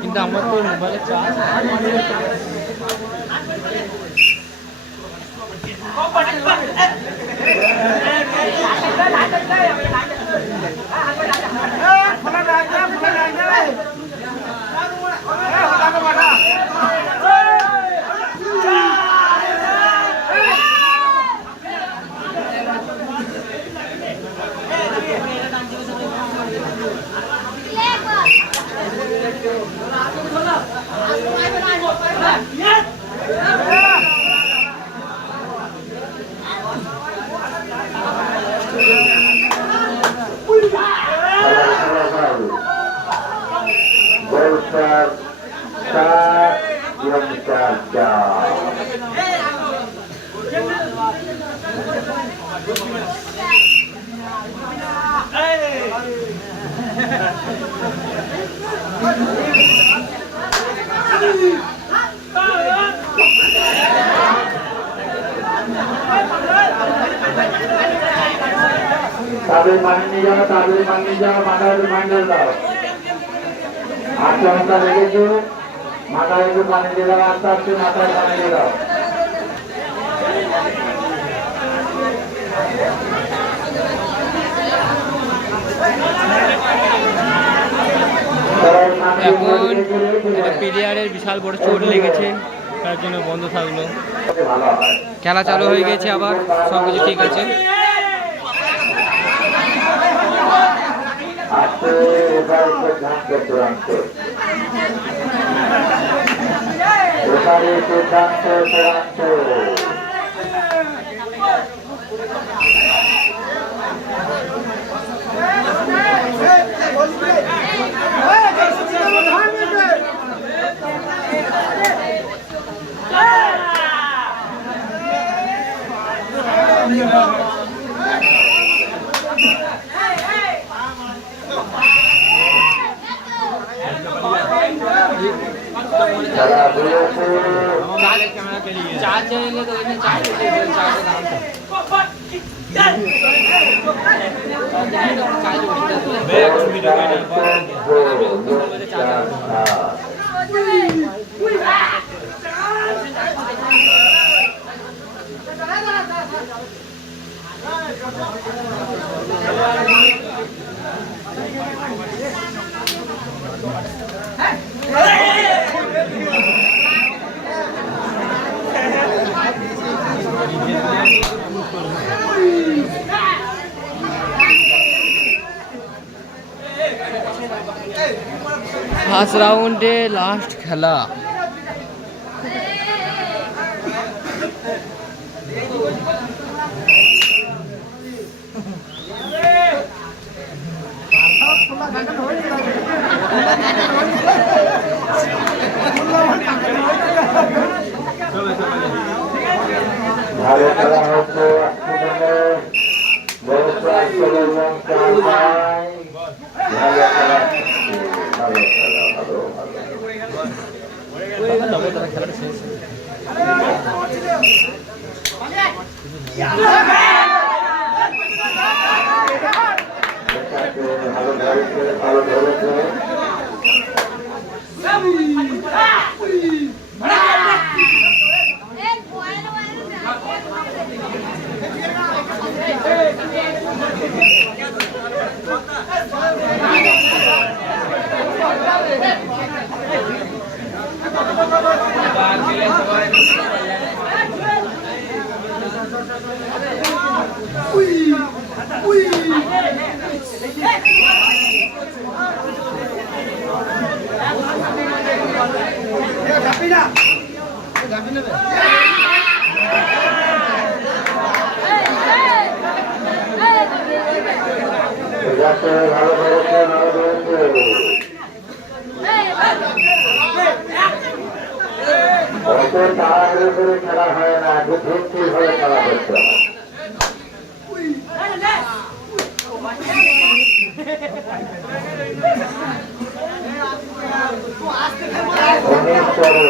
কিন্তু আমার তো মোবাইলে চার্জ তাদের মানিয়ে যাও, তাদের মানিয়ে যাও, মাথায় মানিয়ে দাও। 8 ঘন্টা লেগেছে, মাথায় একটু পানি দিয়ে দাও, আস্তে আস্তে মাথায় পানি দিয়ে দাও। এখন প্লেয়ারের বিশাল বড় চোট লেগেছে, তার জন্য বন্ধ থাকলো। খেলা চালু হয়ে গেছে, আবার সবকিছু ঠিক আছে। चार्ज चलेंगे तो इसमें चार्ज ফার্স্ট রাউন্ডে লাস্ট খেলা। ভালো খেলা হচ্ছে, ভালো ধরেছে। তাড়াহুড়ো করে খেলা হয় না, একটু ধীর হয়ে খেলা করতে হয়। উনিশ করো